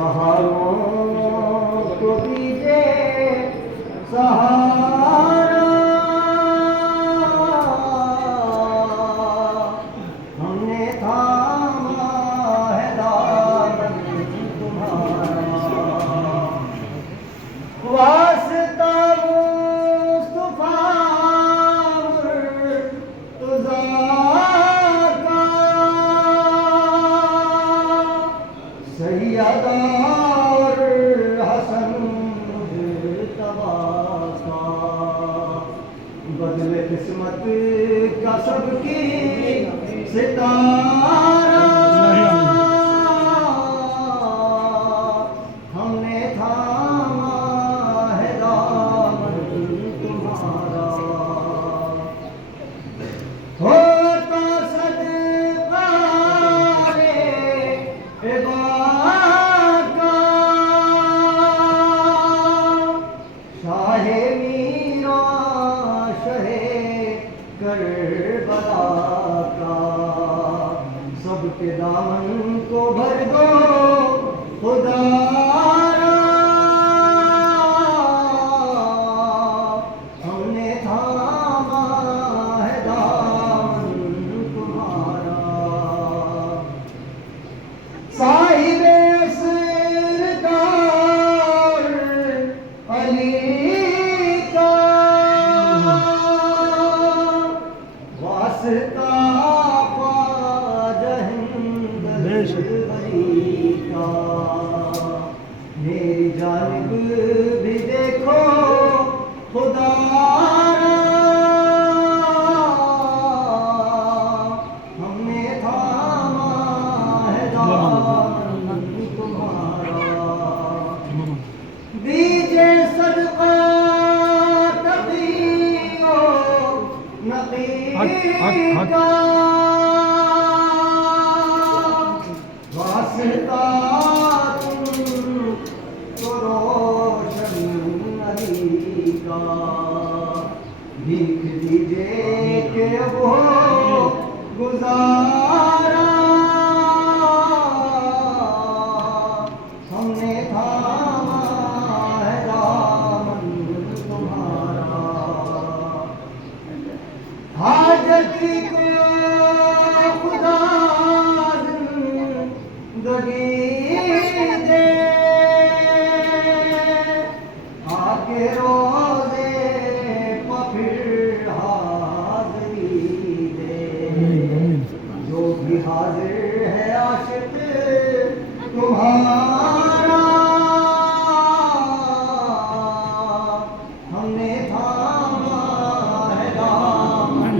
बेसहारों को दीजिए सहारा, हमने थामा है दामन तुम्हारा। वास्ता मुस्तफा मुर्तज़ा का, सैयदा और हसन मुज्तबा का, बदले किस्मत का सबकी सितारा, हमने थामा है दामन तुम्हारा। होता सदका रे बाका, शाहे मीरा शहे करबला का, सबके दामन को भर दो खुदारा, हमने थामा है दामन तुम्हारा। साहिबे सरकार अली का, वास्ता का, मेरी जानिब भी देखो खुदारा, हमने थामा है दामन तुम्हारा। दीजिए सदका तक़ियो नक़ी का, वास्ता तुमको रोशन अली का, भीख दीजिए कि अब हो गुजारा, हमने थामा है दामन तुम्हारा। हाजत को खुदा जिंदगी दे, आके रोज़े फिर हाज़िरी दे, जो भी हाजिर है आशिक तुम्हारा, हमने थामा है दामन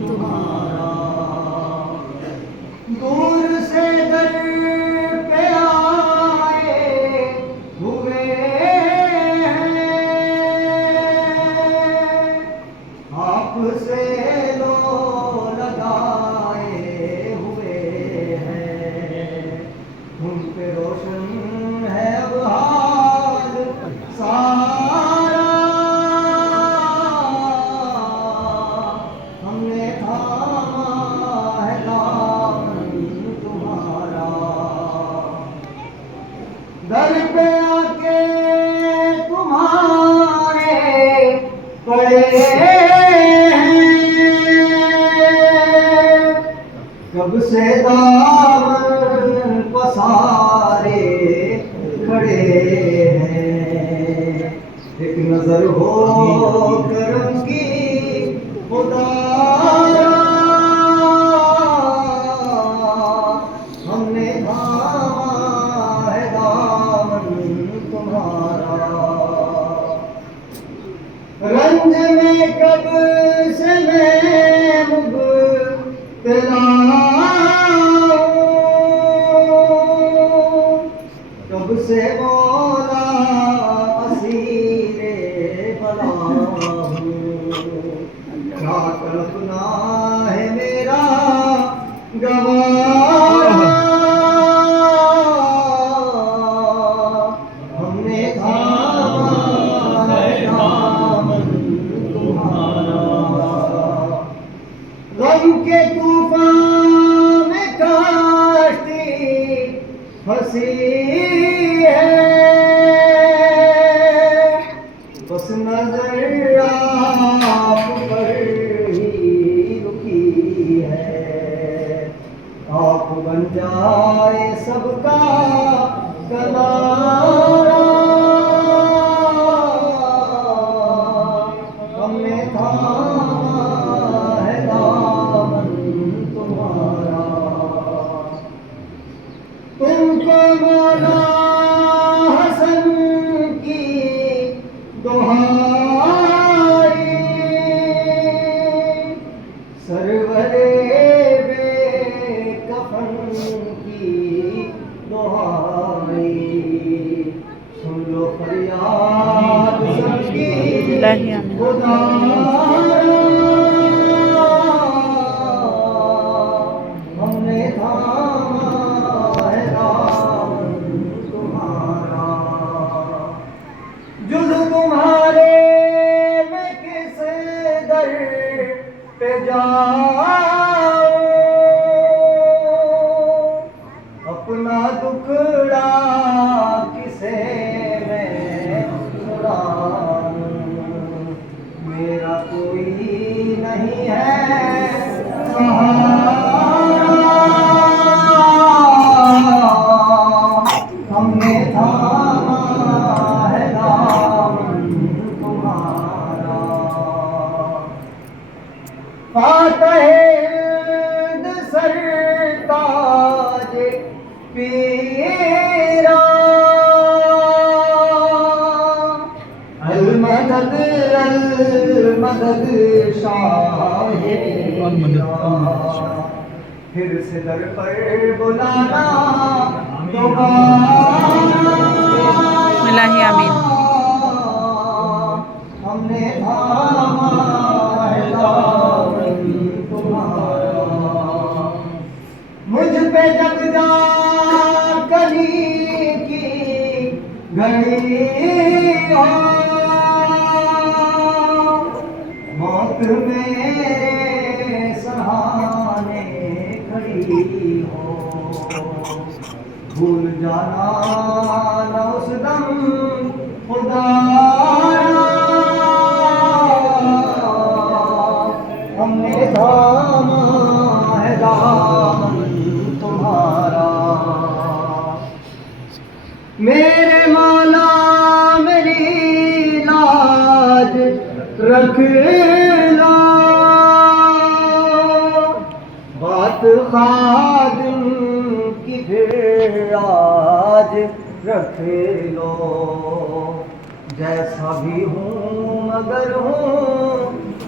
तुम्हारा। दूर से दर पे आए हुए हैं, आपसे लो लगाए हुए हैं, उन पे रोशन है अब हाल सारा, हमने थामा है दामन तुम्हारा। दर पे आके तुम्हारे पड़े हैं, कब से दामन पसारे खड़े हैं, एक नजर हो करम की खुदारा, हमने थामा है दामन तुम्हारा। रंज में कब से मैं मुब्तला हूँ, कब से मौला असीरे बला हूँ, क्या कल्पना है मेरा गवारा, हमने थामा है दामन तुम्हारा। गम के तूफान में काश्ती फंसी बन जाए सबका कनारा। हमने थामा है दामन तुम्हारा। तुमको मौला हसन की दुहाई, सरवरे बेकफन की दुहाई, सुन लो फरियाद सबकी खुदा। हमने थामा है दामन तुम्हारा। जुज़ तुम्हारे मैं किस दर पे जाऊं, अपना दुखड़ा किसे मैं सुनाऊं। मेरा कोई नहीं है सहारा। हमने थामा है दामन तुम्हारा। फातह सरताज पीरा, अल मदद शाहे फिर से दर पर बुलाना दोबारा। आमीन। हमने थामा है दामन तुम्हारा। मुझ पे जब जा कली की घड़ी हो, मौत मेरे सहाने खड़ी हो, भूल जाना न उस दम खुदा। हमने थामा है दामन तुम्हारा। मेरे मौला मेरी लाज रख लो, बात खादिम की फिर आज रख लो। जैसा भी हूँ मगर हूँ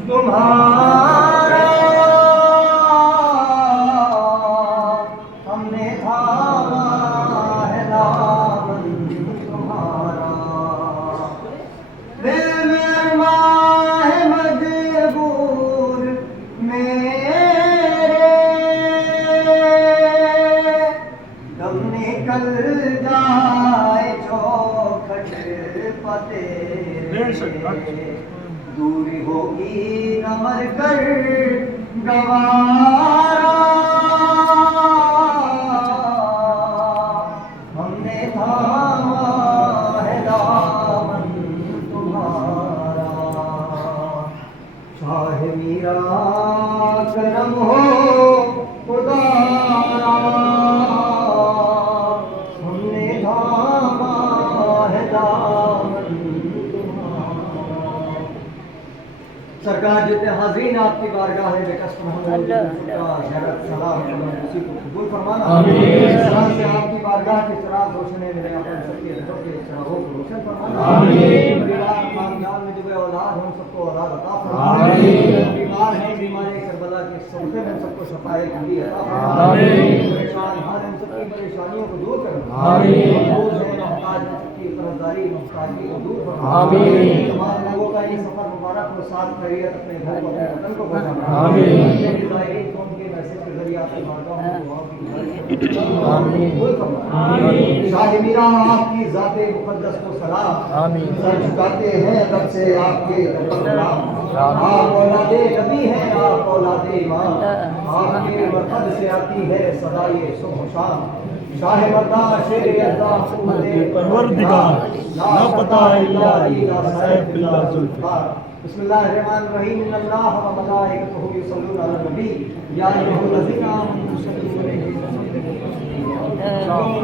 तुम्हारा। हमने थामा है दामन तुम्हारा। दिल में माह मजबूर मेरे, दम निकल जाए चौखट पते, दूरी होगी न मर कर गवारा। हमने थामा है दामन तुम्हारा। चाहे मेरा करम हो खुदारा। हमने थामा है दामन तुम्हारा। सरकार जितने हाज़रीन आपकी बारगाह में बेकस सलाम उसी को कबूल फरमाना। सलाम से आपकी बारगाह की चिराग रोशन है मेरे अपन सबके दिलों के चिरागों को रोशन फरमाना। परिवार खानदान में जो औलाद हम सबको औलाद अता फरमाना। बीमार हैं बीमारी करबला के सबसे हम सबको शफाए की अता फरमाना। परेशान हाल इन सबकी परेशानियों को दूर करना। की कर्जदारी मुख्तारी को दूर फरमाना। तमाम लोगों का ये सफर मुबारक हो, साथ खैरियत अपने घर को अपने वतन को पहुंचाना। कौम के मैसेज के जरिए आपकी बारगाह में दुआओं की शाह मीरा आपकी ज़ाते मुक़द्दस को सलाम। सर झुकाते हैं रब से आपके आप औलादे नबी हैं, आप औलादे इमाम, आपके मरकज़ से आती है सदा ये सुबह शाम। शाह मर्दा शेर अल्लाह परवरदिगार ला पता इल्ला इल्ला साहिब बिल्ला जुल्फिकार। बिस्मिल्लाहिर्रहमानिर्रहीम। इन्नल्लाह व मलाइकतहु युसल्लूना अलन नबी या अय्युहल्लज़ीना आमनू सल्लू अलैहि व सल्लिमू अ,